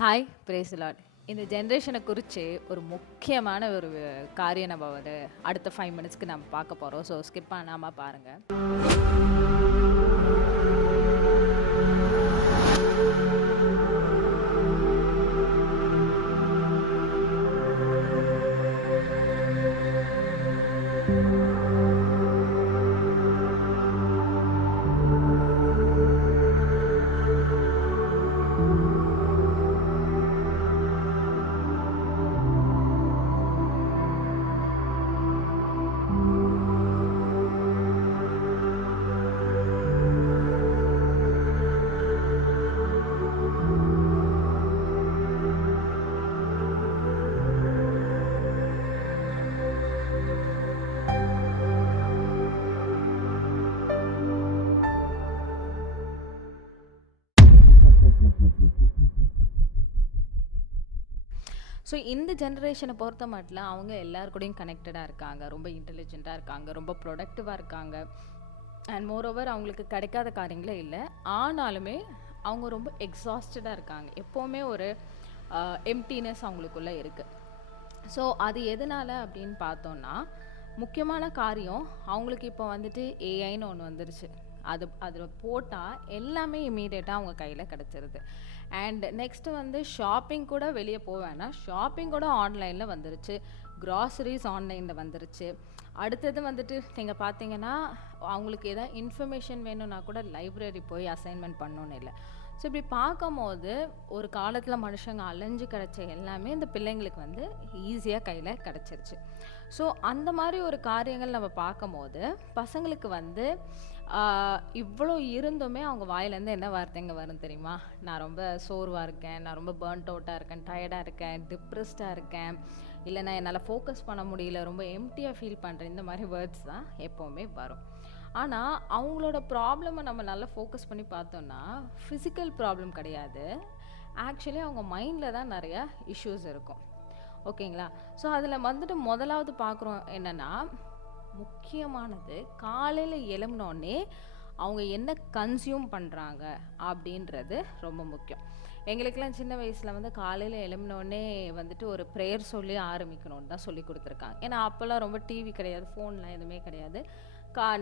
Hi brace Lord. இந்த ஜென்ரேஷனை குறித்து ஒரு முக்கியமான ஒரு காரியம் நம்ம ஒரு அடுத்த 5 மினிட்ஸ்க்கு நம்ம பார்க்க போகிறோம். ஸோ ஸ்கிப் பண்ணாமல் பாருங்கள். ஸோ இந்த ஜென்ரேஷனை பொறுத்த மட்டும் அவங்க எல்லார் கூடயும் கனெக்டடாக இருக்காங்க, ரொம்ப இன்டெலிஜென்ட்டாக இருக்காங்க, ரொம்ப ப்ரொடக்டிவாக இருக்காங்க. அண்ட் மோரோவர் அவங்களுக்கு கிடைக்காத காரியங்களே இல்லை. ஆனாலுமே அவங்க ரொம்ப எக்ஸாஸ்டடாக இருக்காங்க. எப்போவுமே ஒரு எம்டினஸ் அவங்களுக்குள்ளே இருக்குது. ஸோ அது எதனால் அப்படின்னு பார்த்தோன்னா, முக்கியமான காரியம் அவங்களுக்கு இப்போ வந்துட்டு ஏஐன்னு ஒன்று வந்துருச்சு. அதில் போட்டால் எல்லாமே இமீடியட்டாக அவங்க கையில் கிடச்சிருது. அண்ட் நெக்ஸ்ட்டு வந்து ஷாப்பிங் கூட வெளியே போவேன்னா ஷாப்பிங் கூட ஆன்லைனில் வந்துருச்சு, க்ராசரிஸ் ஆன்லைனில் வந்துருச்சு. அடுத்தது வந்துட்டு நீங்கள் பார்த்தீங்கன்னா அவங்களுக்கு எதாவது இன்ஃபர்மேஷன் வேணும்னா கூட லைப்ரரி போய் அசைன்மெண்ட் பண்ணணுன்னு இல்லை. ஸோ இப்படி பார்க்கும்போது ஒரு காலத்தில் மனுஷங்க அலைஞ்சு கிடச்ச எல்லாமே இந்த பிள்ளைங்களுக்கு வந்து ஈஸியாக கையில் கிடச்சிருச்சு. ஸோ அந்த மாதிரி ஒரு காரியங்கள் நம்ம பார்க்கும்போது பசங்களுக்கு வந்து இவ்வளோ இருந்துமே அவங்க வாயிலேருந்து என்ன வார்த்தைங்க வரும் தெரியுமா? நான் ரொம்ப சோர்வாக இருக்கேன், நான் ரொம்ப பேர்ன்ட் அவுட்டாக இருக்கேன், டயர்டாக இருக்கேன், டிப்ரெஸ்டாக இருக்கேன், இல்லைனா என்னால் ஃபோக்கஸ் பண்ண முடியல, ரொம்ப எம்டியாக ஃபீல் பண்ணுறேன். இந்த மாதிரி வேர்ட்ஸ் தான் எப்போவுமே வரும். ஆனால் அவங்களோட ப்ராப்ளமை நம்ம நல்லா ஃபோக்கஸ் பண்ணி பார்த்தோன்னா ஃபிசிக்கல் ப்ராப்ளம் கிடையாது. ஆக்சுவலி அவங்க மைண்டில் தான் நிறையா இஷ்யூஸ் இருக்கும். ஓகேங்களா? ஸோ அதில் வந்துட்டு முதலாவது பார்க்குறோம் என்னென்னா, முக்கியமானது காலையில் எழும்பினோடனே அவங்க என்ன கன்சியூம் பண்ணுறாங்க அப்படின்றது ரொம்ப முக்கியம். எங்களுக்கெல்லாம் சின்ன வயசில் வந்து காலையில் எழும்பினோடனே வந்துட்டு ஒரு ப்ரேயர் சொல்லி ஆரம்பிக்கணும்னு தான் சொல்லி கொடுத்துருக்காங்க. ஏன்னா அப்போல்லாம் ரொம்ப டிவி கிடையாது, ஃபோன்லாம் எதுவுமே கிடையாது.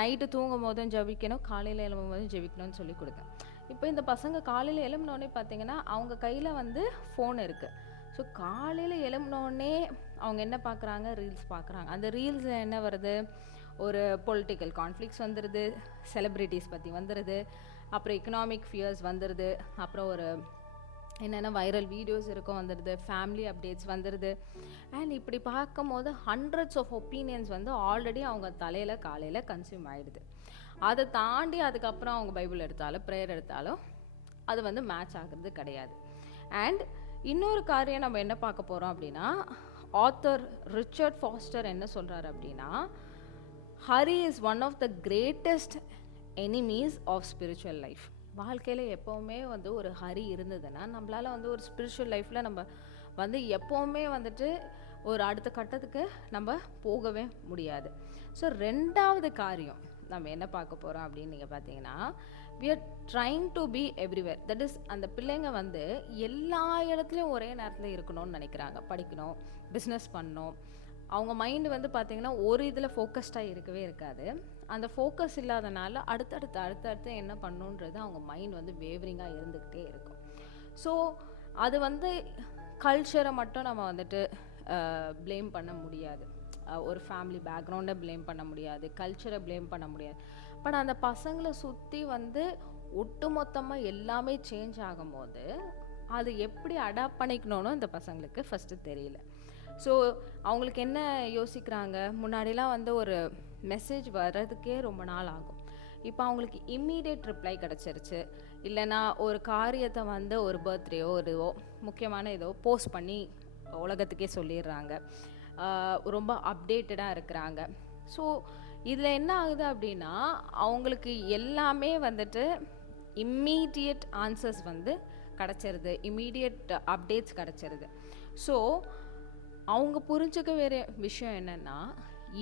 நைட்டு தூங்கும் போதும் ஜெபிக்கணும், காலையில் எழும்பும் போதும் ஜெபிக்கணும்னு சொல்லி கொடுத்தேன். இப்போ இந்த பசங்க காலையில் எழும்பினோடனே பார்த்தீங்கன்னா அவங்க கையில் வந்து ஃபோன் இருக்குது. ஸோ காலையில் எழும்பினோடனே அவங்க என்ன பார்க்குறாங்க? ரீல்ஸ் பார்க்குறாங்க. அந்த ரீல்ஸில் என்ன வருது? ஒரு பொலிட்டிக்கல் கான்ஃப்ளிக்ஸ் வந்துடுது, செலிப்ரிட்டிஸ் பற்றி வந்துடுது, அப்புறம் எக்கனாமிக் ஃபியர்ஸ் வந்துடுது, அப்புறம் ஒரு என்னென்ன வைரல் வீடியோஸ் இருக்கும் வந்துடுது, ஃபேமிலி அப்டேட்ஸ் வந்துடுது. அண்ட் இப்படி பார்க்கும்போது ஹண்ட்ரட்ஸ் ஆஃப் ஒப்பீனியன்ஸ் வந்து ஆல்ரெடி அவங்க தலையில் காலையில் கன்சியூம் ஆகிடுது. அதை தாண்டி அதுக்கப்புறம் அவங்க பைபிள் எடுத்தாலும் ப்ரேயர் எடுத்தாலும் அது வந்து மேட்ச் ஆகிறது கிடையாது. அண்ட் இன்னொரு காரியம் நம்ம என்ன பார்க்க போகிறோம் அப்படின்னா, ஆத்தர் ரிச்சர்ட் ஃபாஸ்டர் என்ன சொல்கிறார் அப்படின்னா, hurry is one of the greatest enemies of spiritual life. வாழ்க்கையில் எப்போவுமே வந்து ஒரு ஹரி இருந்ததுன்னா நம்மளால் வந்து ஒரு ஸ்பிரிச்சுவல் லைஃப்பில் நம்ம வந்து எப்போவுமே வந்துட்டு ஒரு அடுத்த கட்டத்துக்கு நம்ம போகவே முடியாது. ஸோ ரெண்டாவது காரியம் நம்ம என்ன பார்க்க போகிறோம் அப்படின்னு நீங்கள் பார்த்தீங்கன்னா, we are trying to be everywhere. that is அந்த பிள்ளைங்க வந்து எல்லா இடத்துலையும் ஒரே நேரத்தில் இருக்கணும்னு நினைக்கிறாங்க. படிக்கணும், பிஸ்னஸ் பண்ணணும். அவங்க மைண்டு வந்து பார்த்திங்கன்னா ஒரு இதில் ஃபோக்கஸ்டாக இருக்கவே இருக்காது. அந்த ஃபோக்கஸ் இல்லாதனால அடுத்தடுத்து என்ன பண்ணணுன்றது அவங்க மைண்ட் வந்து வேவரிங்காக இருந்துக்கிட்டே இருக்கும். ஸோ அது வந்து கல்ச்சரை மட்டும் நம்ம வந்துட்டு ப்ளேம் பண்ண முடியாது, ஒரு ஃபேமிலி பேக்ரவுண்டை ப்ளேம் பண்ண முடியாது, கல்ச்சரை ப்ளேம் பண்ண முடியாது. பட் அந்த பசங்களை சுற்றி வந்து ஒட்டுமொத்தமாக எல்லாமே சேஞ்ச் ஆகும்போது அது எப்படி அடாப்ட் பண்ணிக்கணும்னு இந்த பசங்களுக்கு ஃபஸ்ட்டு தெரியல. ஸோ அவங்களுக்கு என்ன யோசிக்கிறாங்க? முன்னாடிலாம் வந்து ஒரு மெசேஜ் வர்றதுக்கே ரொம்ப நாள் ஆகும். இப்போ அவங்களுக்கு இம்மீடியட் ரிப்ளை கிடச்சிருச்சு. இல்லைனா ஒரு காரியத்தை வந்து ஒரு பர்த்டேயோ ஒரு முக்கியமான ஏதோ போஸ்ட் பண்ணி உலகத்துக்கே சொல்லிடுறாங்க. ரொம்ப அப்டேட்டடாக இருக்கிறாங்க. ஸோ இதில் என்ன ஆகுது அப்படின்னா, அவங்களுக்கு எல்லாமே வந்துட்டு இம்மீடியட் ஆன்சர்ஸ் வந்து கிடச்சிருது, இம்மீடியட் அப்டேட்ஸ் கிடச்சிருது. ஸோ அவங்க புரிஞ்சுக்க வேற விஷயம் என்னென்னா,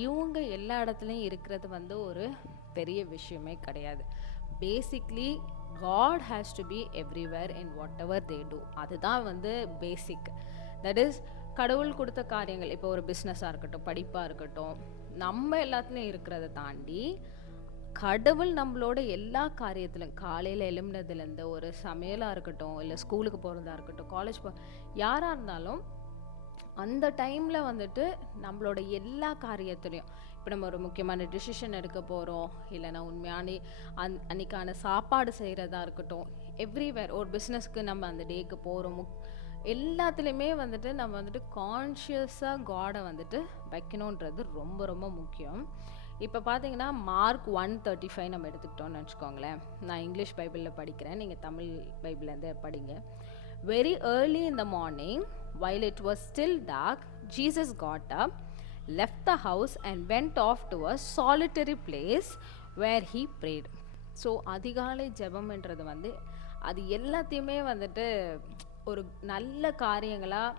இவங்க எல்லா இடத்துலையும் இருக்கிறது வந்து ஒரு பெரிய விஷயமே கிடையாது. Basically God has to be everywhere in whatever they do. அதுதான் வந்து பேசிக். தட் இஸ் கடவுள் கொடுத்த காரியங்கள், இப்போ ஒரு பிஸ்னஸாக இருக்கட்டும், படிப்பாக இருக்கட்டும், நம்ம எல்லாத்துலேயும் இருக்கிறத தாண்டி கடவுள் நம்மளோட எல்லா காரியத்திலும், காலையில் எழும்பினதுலேருந்து ஒரு சமையலாக இருக்கட்டும், இல்லை ஸ்கூலுக்கு போகிறதா இருக்கட்டும், காலேஜ் யாராக இருந்தாலும் அந்த டைமில் வந்துட்டு நம்மளோட எல்லா காரியத்துலேயும், இப்போ நம்ம ஒரு முக்கியமான டிசிஷன் எடுக்க போகிறோம், இல்லைனா உண்மையான அன்னைக்கான சாப்பாடு செய்கிறதா இருக்கட்டும், எவ்ரிவேர் ஒரு பிஸ்னஸ்க்கு நம்ம அந்த டேக்கு போகிறோம், எல்லாத்துலேயுமே வந்துட்டு நம்ம வந்துட்டு கான்ஷியஸாக காடை வந்துட்டு வைக்கணுன்றது ரொம்ப ரொம்ப முக்கியம். இப்போ பார்த்தீங்கன்னா மார்க் 1:35 நம்ம எடுத்துக்கிட்டோம்னு வச்சுக்கோங்களேன். நான் இங்கிலீஷ் பைபிளில் படிக்கிறேன், நீங்கள் தமிழ் பைபிள்லேருந்து படிங்க. Very early in the morning while it was still dark, Jesus got up, left the house and went off to a solitary place where he prayed. So அதிகாலை ஜெபம்ன்றது வந்து அது எல்லாத்தையுமே வந்துட்டு ஒரு நல்ல காரியங்களாக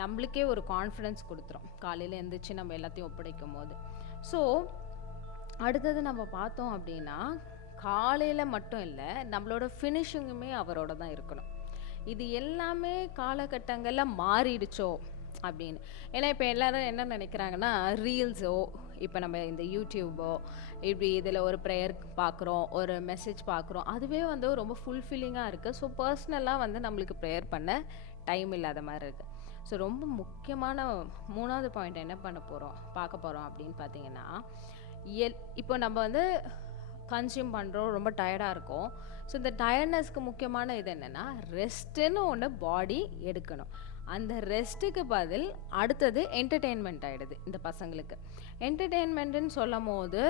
நம்மளுக்கே ஒரு கான்ஃபிடென்ஸ் கொடுத்துரும், காலையில் எழுந்திரிச்சு நம்ம எல்லாத்தையும் ஒப்படைக்கும் போது. ஸோ அடுத்தது நம்ம பார்த்தோம் அப்படின்னா, காலையில் மட்டும் இல்லை, நம்மளோட ஃபினிஷிங்குமே அவரோட தான் இருக்கணும். இது எல்லாமே காலகட்டங்களில் மாறிடுச்சோ அப்படின்னு. ஏன்னா இப்போ எல்லோரும் என்ன நினைக்கிறாங்கன்னா, ரீல்ஸோ, இப்போ நம்ம இந்த யூடியூபோ, இப்படி இதில் ஒரு ப்ரேயர் பார்க்குறோம், ஒரு மெசேஜ் பார்க்குறோம், அதுவே வந்து ரொம்ப ஃபுல்ஃபில்லிங்காக இருக்குது. ஸோ பர்சனலாக வந்து நம்மளுக்கு ப்ரேயர் பண்ண டைம் இல்லாத மாதிரி இருக்குது. ஸோ ரொம்ப முக்கியமான 3வது பாயிண்ட் என்ன பார்க்க போகிறோம் அப்படின்னு பார்த்தீங்கன்னா, இப்போ நம்ம வந்து கன்சியூம் பண்ணுறோம், ரொம்ப டயர்டாக இருக்கும். ஸோ இந்த டயர்ட்னஸ்க்கு முக்கியமான இது என்னென்னா, ரெஸ்ட்டுன்னு ஒன்று பாடி எடுக்கணும். அந்த ரெஸ்ட்டுக்கு பதில் அடுத்தது என்டர்டெயின்மெண்ட் ஆகிடுது இந்த பசங்களுக்கு. என்டர்டெயின்மெண்ட்டுன்னு சொல்லும் போது,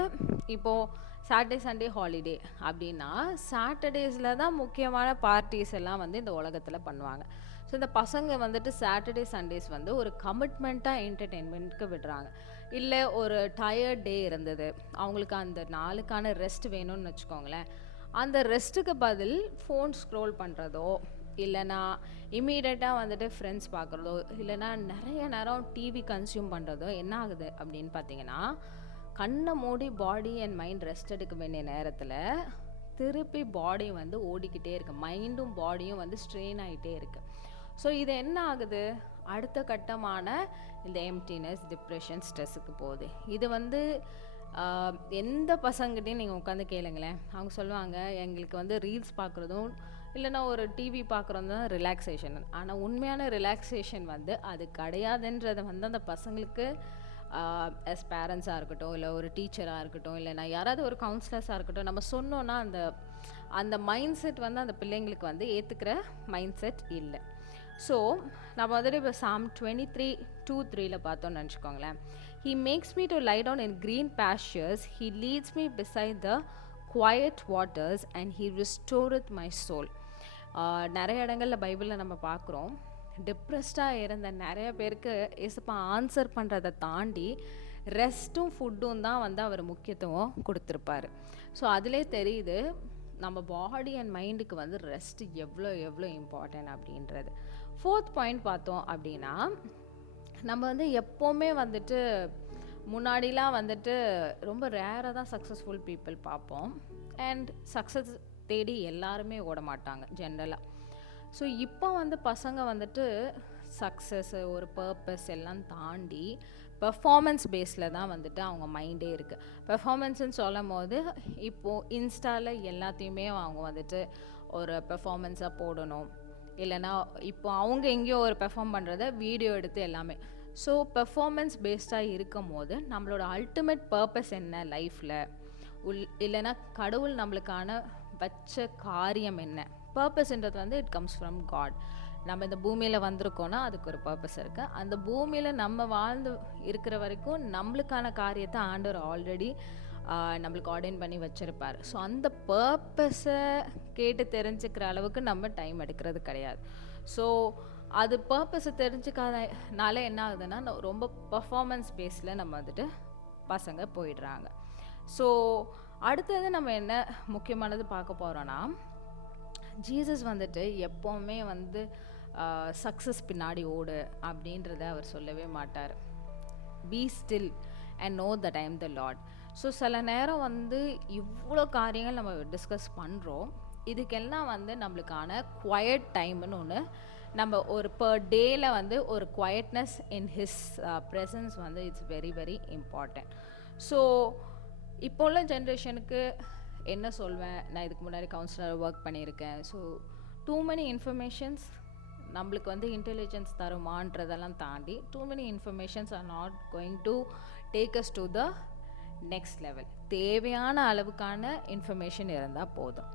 இப்போது சாட்டர்டே சண்டே ஹாலிடே அப்படின்னா, சாட்டர்டேஸில் தான் முக்கியமான பார்ட்டிஸ் எல்லாம் வந்து இந்த உலகத்தில் பண்ணுவாங்க. ஸோ இந்த பசங்க வந்துட்டு சாட்டர்டே சண்டேஸ் வந்து ஒரு கமிட்மெண்ட்டாக என்டர்டெயின்மெண்ட்டுக்கு விடுறாங்க. இல்லை ஒரு டயர்ட் டே இருந்தது, அவங்களுக்கு அந்த நாளுக்கான ரெஸ்ட் வேணும்னு வச்சுக்கோங்களேன், அந்த ரெஸ்ட்டுக்கு பதில் ஃபோன் ஸ்க்ரோல் பண்ணுறதோ, இல்லைனா இமீடியட்டாக வந்துட்டு ஃப்ரெண்ட்ஸ் பார்க்குறதோ, இல்லைனா நிறைய நேரம் டிவி கன்சியூம் பண்ணுறதோ என்ன ஆகுது அப்படின்னு பார்த்தீங்கன்னா, கண்ணை மூடி பாடி அண்ட் மைண்ட் ரெஸ்ட் எடுக்க வேண்டிய நேரத்தில் திருப்பி பாடி வந்து ஓடிக்கிட்டே இருக்குது, மைண்டும் பாடியும் வந்து ஸ்ட்ரெயின் ஆகிட்டே இருக்குது. ஸோ இது என்ன ஆகுது, அடுத்த கட்டமான இந்த எம்டினஸ், டிப்ரெஷன், ஸ்ட்ரெஸ்ஸுக்கு போகுது. இது வந்து எந்த பசங்கிட்டையும் நீங்கள் உட்காந்து கேளுங்களேன், அவங்க சொல்லுவாங்க எங்களுக்கு வந்து ரீல்ஸ் பார்க்குறதும் இல்லைனா ஒரு டிவி பார்க்குறதும் தான் ரிலாக்ஸேஷன். ஆனால் உண்மையான ரிலாக்ஸேஷன் வந்து அது கிடையாதுன்றதை வந்து அந்த பசங்களுக்கு ஆஸ் பேரண்ட்ஸாக இருக்கட்டும், இல்லை ஒரு டீச்சராக இருக்கட்டும், இல்லைனா யாராவது ஒரு கவுன்சிலர்ஸாக இருக்கட்டும், நம்ம சொன்னோன்னா அந்த மைண்ட் செட் வந்து அந்த பிள்ளைங்களுக்கு வந்து ஏற்றுக்கிற மைண்ட் செட் இல்லை. ஸோ நம்ம வந்துட்டு இப்போ Psalm 23:2-3 பார்த்தோன்னு நினச்சிக்கோங்களேன். He makes me to lie down in green pastures, he leads me beside the quiet waters and he restoreth my soul. நிறைய இடங்களில் பைபிளில் நம்ம பார்க்குறோம், டிப்ரெஸ்டாக இருந்த நிறைய பேருக்கு ஏசப்பா ஆன்சர் பண்ணுறதை தாண்டி ரெஸ்ட்டும் ஃபுட்டும் தான் வந்து அவர் முக்கியத்துவம் கொடுத்துருப்பாரு. ஸோ அதிலே தெரியுது நம்ம பாடி அண்ட் மைண்டுக்கு வந்து ரெஸ்ட் எவ்வளோ இம்பார்ட்டன்ட் அப்படின்றது. 4th பாயிண்ட் பார்த்தோம் அப்படின்னா, நம்ம வந்து எப்போவுமே வந்துட்டு முன்னாடிலாம் வந்துட்டு ரொம்ப ரேராக தான் சக்ஸஸ்ஃபுல் பீப்புள் பார்ப்போம், அண்ட் சக்ஸஸ் தேடி எல்லாருமே ஓட மாட்டாங்க ஜென்ரலாக. ஸோ இப்போ வந்து பசங்க வந்துட்டு சக்ஸஸ், ஒரு பர்பஸ் எல்லாம் தாண்டி பெர்ஃபார்மன்ஸ் பேஸில் தான் வந்துட்டு அவங்க மைண்டே இருக்குது. பெர்ஃபார்மன்ஸ்ன்னு சொல்லும் போது இப்போது இன்ஸ்டாவில் எல்லாத்தையுமே அவங்க வந்துட்டு ஒரு பெர்ஃபார்மன்ஸாக போடணும், இல்லைனா இப்போ அவங்க எங்கேயோ ஒரு பெர்ஃபார்ம் பண்ணுறத வீடியோ எடுத்து எல்லாமே. ஸோ பெர்ஃபார்மன்ஸ் பேஸ்டாக இருக்கும் போது நம்மளோட அல்டிமேட் பர்பஸ் என்ன லைஃப்பில், இல்லைனா கடவுள் நம்மளுக்கான வச்ச காரியம் என்ன, பர்பஸ்ன்றது வந்து இட் கம்ஸ் ஃப்ரம் காட். நம்ம இந்த பூமியில் வந்திருக்கோன்னா அதுக்கு ஒரு பர்பஸ் இருக்குது. அந்த பூமியில் நம்ம வாழ்ந்து இருக்கிற வரைக்கும் நம்மளுக்கான காரியத்தை ஆண்டவர் ஆல்ரெடி நம்மளுக்கு ஆர்டைன் பண்ணி வச்சுருப்பார். ஸோ அந்த பர்பஸை கேட்டு தெரிஞ்சுக்கிற அளவுக்கு நம்ம டைம் எடுக்கிறது கிடையாது. ஸோ அது பர்பஸை தெரிஞ்சுக்காதனால என்ன ஆகுதுன்னா, ரொம்ப பர்ஃபார்மன்ஸ் பேஸில் நம்ம வந்துட்டு பசங்க போயிடுறாங்க. ஸோ அடுத்தது நம்ம என்ன முக்கியமானது பார்க்க போகிறோன்னா, ஜீசஸ் வந்துட்டு எப்போவுமே வந்து சக்ஸஸ் பின்னாடி ஓடு அப்படின்றத அவர் சொல்லவே மாட்டார். B still and no the time the Lord. So சில நேரம் வந்து இவ்வளோ காரியங்கள் நம்ம டிஸ்கஸ் பண்ணுறோம், இதுக்கெல்லாம் வந்து நம்மளுக்கான குவயட் டைம்னு ஒன்று நம்ம ஒரு பர் டேயில் வந்து ஒரு குவயட்னஸ் இன் ஹிஸ் ப்ரெசன்ஸ் வந்து it's very very important. So இப்போ உள்ள ஜென்ரேஷனுக்கு என்ன சொல்வேன், நான் இதுக்கு முன்னாடி கவுன்சிலர் ஒர்க் பண்ணியிருக்கேன். ஸோ டூ மெனி இன்ஃபர்மேஷன்ஸ் நம்மளுக்கு வந்து இன்டெலிஜென்ஸ் தருமான்றதெல்லாம் தாண்டி too many informations are not going to take us to the next level. தேவையான அளவுக்கான இன்ஃபர்மேஷன் இருந்தால் போதும்.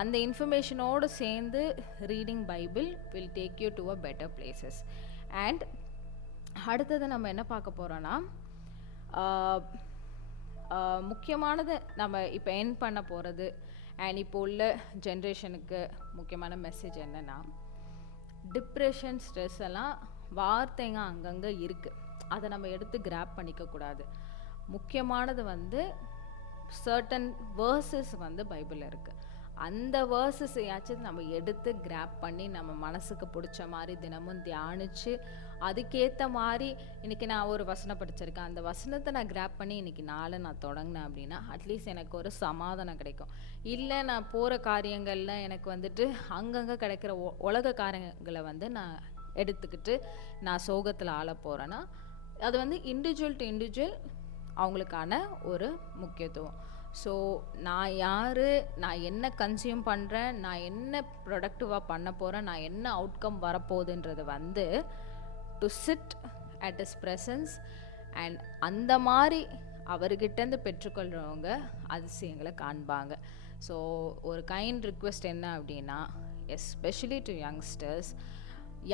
அந்த இன்ஃபர்மேஷனோடு சேர்ந்து reading Bible will take you to a better places. And அடுத்தது நம்ம என்ன பார்க்க போகிறோன்னா, முக்கியமானது நம்ம இப்போ என் பண்ண போகிறது அண்ட் இப்போ உள்ள ஜென்ரேஷனுக்கு முக்கியமான மெசேஜ் என்னென்னா, டிப்ரெஷன் ஸ்ட்ரெஸ் எல்லாம் வார்த்தைங்க அங்கங்கே இருக்குது, அதை நம்ம எடுத்து கிராப் பண்ணிக்கக்கூடாது. முக்கியமானது வந்து சர்டன் வேர்சஸ் வந்து பைபிளில் இருக்குது. அந்த வேர்சஸையாச்சும் நம்ம எடுத்து கிராப் பண்ணி நம்ம மனசுக்கு பிடிச்ச மாதிரி தினமும் தியானித்து அதுக்கேற்ற மாதிரி இன்றைக்கி நான் ஒரு வசனம் படிச்சிருக்கேன், அந்த வசனத்தை நான் கிராப் பண்ணி இன்றைக்கி நாளை நான் தொடங்கினேன் அப்படின்னா அட்லீஸ்ட் எனக்கு ஒரு சமாதானம் கிடைக்கும். இல்லை நான் போகிற காரியங்களில் எனக்கு வந்துட்டு அங்கங்கே கிடைக்கிற உலக காரியங்களை வந்து நான் எடுத்துக்கிட்டு நான் சோகத்தில் ஆள போகிறேன்னா அது வந்து இண்டிவிஜுவல் டு இண்டிவிஜுவல் அவங்களுக்கான ஒரு முக்கியத்துவம். ஸோ நான் யார், நான் என்ன கன்சியூம் பண்ணுறேன், நான் என்ன ப்ரொடக்டிவாக பண்ண போகிறேன், நான் என்ன அவுட்கம் வரப்போகுதுன்றது வந்து to sit at is presence and அந்த மாதிரி அவர்கிட்டேருந்து பெற்றுக்கொள்கிறவங்க அதிசயங்களை காண்பாங்க. ஸோ ஒரு கைண்ட் ரிக்வெஸ்ட் என்ன அப்படின்னா, எஸ்பெஷலி டு யங்ஸ்டர்ஸ்,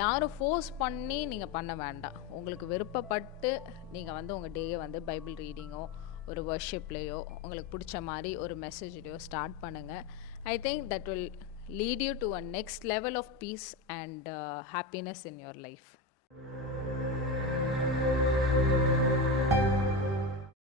யாரும் ஃபோர்ஸ் பண்ணி நீங்கள் பண்ண வேண்டாம். உங்களுக்கு விருப்பப்பட்டு நீங்கள் வந்து உங்கள் டேயை வந்து பைபிள் ரீடிங்கோ ஒரு வர்ஷிப்லேயோ உங்களுக்கு பிடிச்ச மாதிரி ஒரு மெசேஜ்லேயோ ஸ்டார்ட் பண்ணுங்கள். I think that will lead you to a next level of peace and happiness in your life.